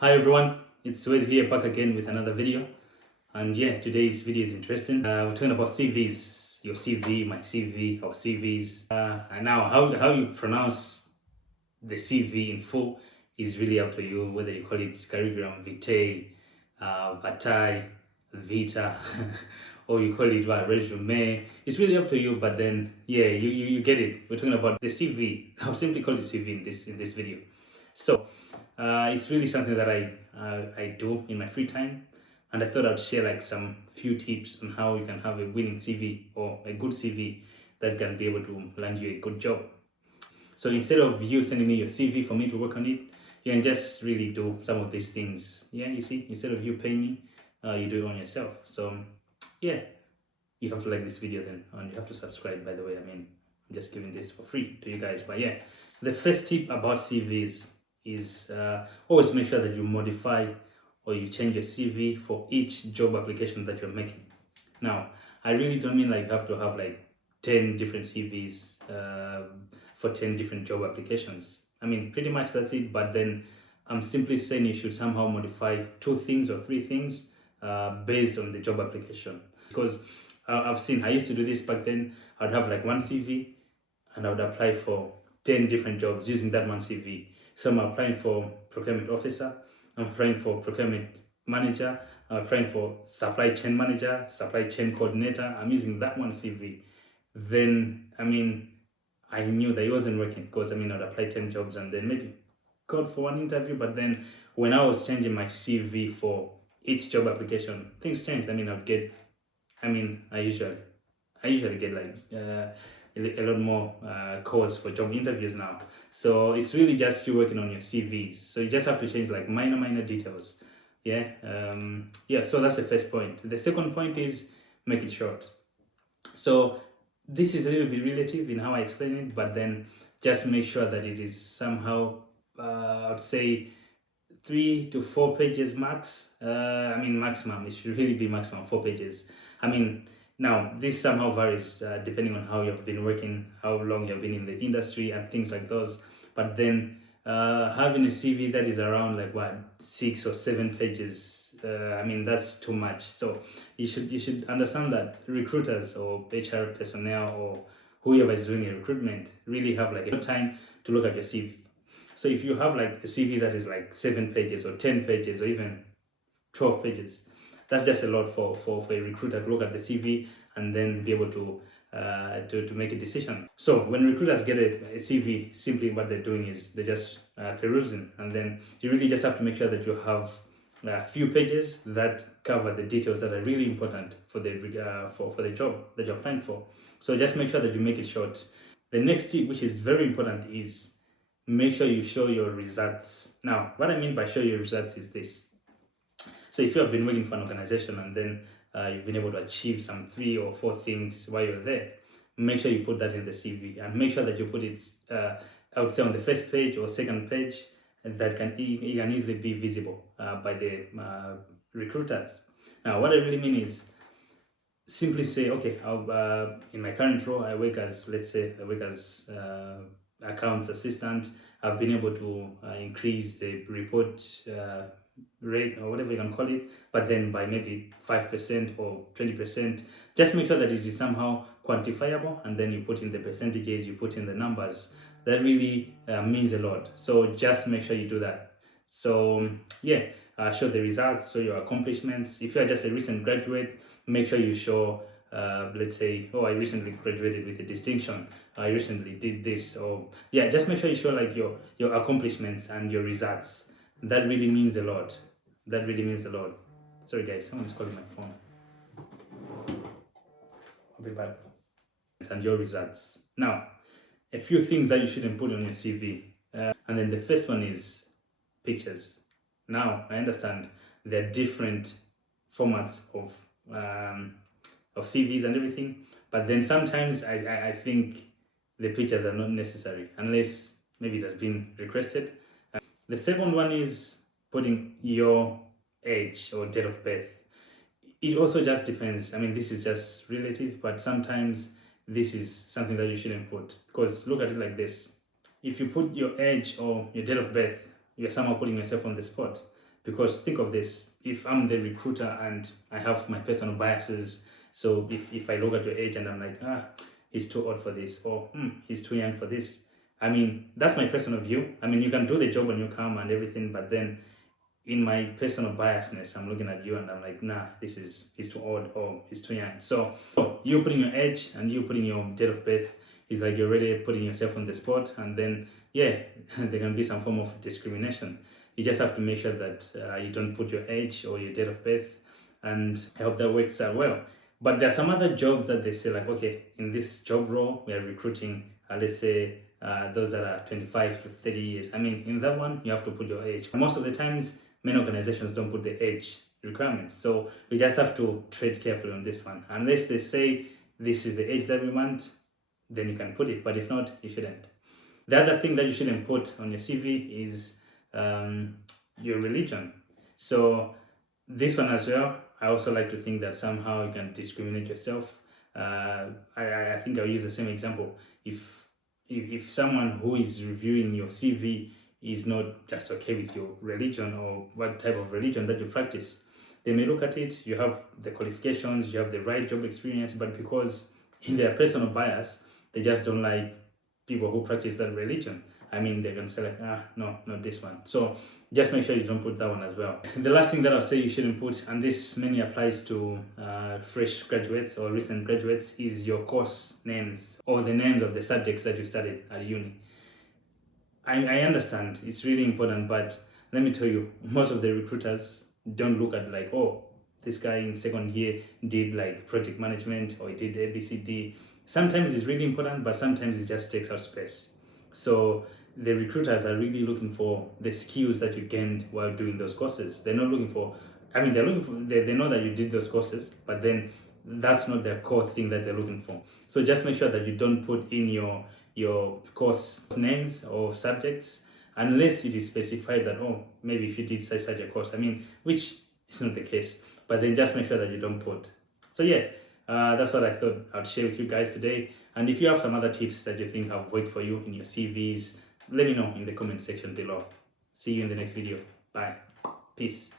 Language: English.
Hi everyone, it's Suez here back again with another video. And yeah, today's video is interesting. We're talking about CVs, your CV, my CV, our CVs. And now how you pronounce the CV in full is really up to you, whether you call it curriculum vitae, vitae, vita, or you call it what, resume. It's really up to you, but then yeah, you get it. We're talking about the CV. I'll simply call it CV in this video. So it's really something that I do in my free time, and I thought I'd share like some few tips on how you can have a winning CV or a good CV that can be able to land you a good job. So instead of you sending me your CV for me to work on it, you can just really do some of these things. Yeah, you see, instead of you paying me, you do it on yourself. So yeah, you have to like this video then, and you have to subscribe. By the way, I mean, I'm just giving this for free to you guys. But yeah, the first tip about CVs is always make sure that you modify or you change your CV for each job application that you're making. Now, I really don't mean like you have to have like 10 different CVs for 10 different job applications. I mean, pretty much that's it. But then I'm simply saying you should somehow modify 2 things or 3 things based on the job application. Because I've seen, I used to do this back then. I'd have like one CV and I would apply for 10 different jobs using that one CV. So I'm applying for procurement officer, I'm applying for procurement manager, I'm applying for supply chain manager, supply chain coordinator. I'm using that one CV. Then, I mean, I knew that it wasn't working because I mean, I'd apply 10 jobs and then maybe got for one interview. But then when I was changing my CV for each job application, things changed. I mean, I usually get like a lot more calls for job interviews now. So it's really just you working on your CVs. So you just have to change like minor details. Yeah. So that's the first point. The second point is make it short. So this is a little bit relative in how I explain it, but then just make sure that it is somehow, I'd say 3 to 4 pages max. Maximum. It should really be maximum 4 pages. I mean, now this somehow varies depending on how you've been working, how long you've been in the industry, and things like those. But then having a CV that is around like what 6 or 7 pages, that's too much. So you should understand that recruiters or HR personnel or whoever is doing a recruitment really have like a time to look at your CV. So if you have like a CV that is like 7 pages or 10 pages or even 12 pages, that's just a lot for a recruiter to look at the CV and then be able to make a decision. So when recruiters get a CV, simply what they're doing is they're just perusing, and then you really just have to make sure that you have a few pages that cover the details that are really important for the job that you're applying for. So just make sure that you make it short. The next tip, which is very important, is make sure you show your results. Now, what I mean by show your results is this. So if you have been working for an organization and then you've been able to achieve some 3 or 4 things while you're there, make sure you put that in the CV, and make sure that you put it, I would say, on the first page or second page, and that can easily be visible by the recruiters. Now, what I really mean is simply say, okay, in my current role, I work as accounts assistant. I've been able to increase the report rate or whatever you can call it, but then by maybe 5% or 20%. Just make sure that it is somehow quantifiable, and then you put in the percentages, you put in the numbers. That really means a lot. So just make sure you do that. So yeah, show the results, show your accomplishments. If you are just a recent graduate, make sure you show let's say, oh, I recently graduated with a distinction, I recently did this. Or yeah, just make sure you show like your accomplishments and your results. That really means a lot. That really means a lot. Sorry guys, someone's calling my phone. I'll be back. And your results. Now, a few things that you shouldn't put on your CV. And then the first one is pictures. Now, I understand there are different formats of CVs and everything, but then sometimes I think the pictures are not necessary unless maybe it has been requested. The second one is putting your age or date of birth. It also just depends. I mean, this is just relative, but sometimes this is something that you shouldn't put, because look at it like this. If you put your age or your date of birth, you're somehow putting yourself on the spot. Because think of this, if I'm the recruiter and I have my personal biases, so if I look at your age and I'm like, he's too old for this, or he's too young for this. I mean, that's my personal view. I mean, you can do the job when you come and everything, but then in my personal biasness, I'm looking at you and I'm like, nah, he's too old or he's too young. So you putting your age and you putting your date of birth is like you're already putting yourself on the spot, and then there can be some form of discrimination. You just have to make sure that you don't put your age or your date of birth, and I hope that works out well. But there are some other jobs that they say like, okay, in this job role, we are recruiting, let's say, those that are 25 to 30 years. I mean, in that one, you have to put your age. Most of the times, many organizations don't put the age requirements. So we just have to tread carefully on this one. Unless they say this is the age that we want, then you can put it. But if not, you shouldn't. The other thing that you shouldn't put on your CV is your religion. So this one as well, I also like to think that somehow you can discriminate yourself. I think I'll use the same example. If someone who is reviewing your CV is not just okay with your religion or what type of religion that you practice, they may look at it, you have the qualifications, you have the right job experience, but because in their personal bias, they just don't like people who practice that religion. I mean, they can say like, no, not this one. So just make sure you don't put that one as well. The last thing that I'll say you shouldn't put, and this mainly applies to fresh graduates or recent graduates, is your course names or the names of the subjects that you studied at uni. I understand it's really important, but let me tell you, most of the recruiters don't look at like, oh, this guy in second year did like project management or he did ABCD. Sometimes it's really important, but sometimes it just takes up space. So the recruiters are really looking for the skills that you gained while doing those courses. They're not looking for, I mean, they're looking for, they know that you did those courses, but then that's not their core thing that they're looking for. So just make sure that you don't put in your course names or subjects unless it is specified that, oh, maybe if you did such a course, I mean, which is not the case, but then just make sure that you don't put. So that's what I thought I'd share with you guys today. And if you have some other tips that you think have worked for you in your CVs, let me know in the comment section below. See you in the next video. Bye. Peace.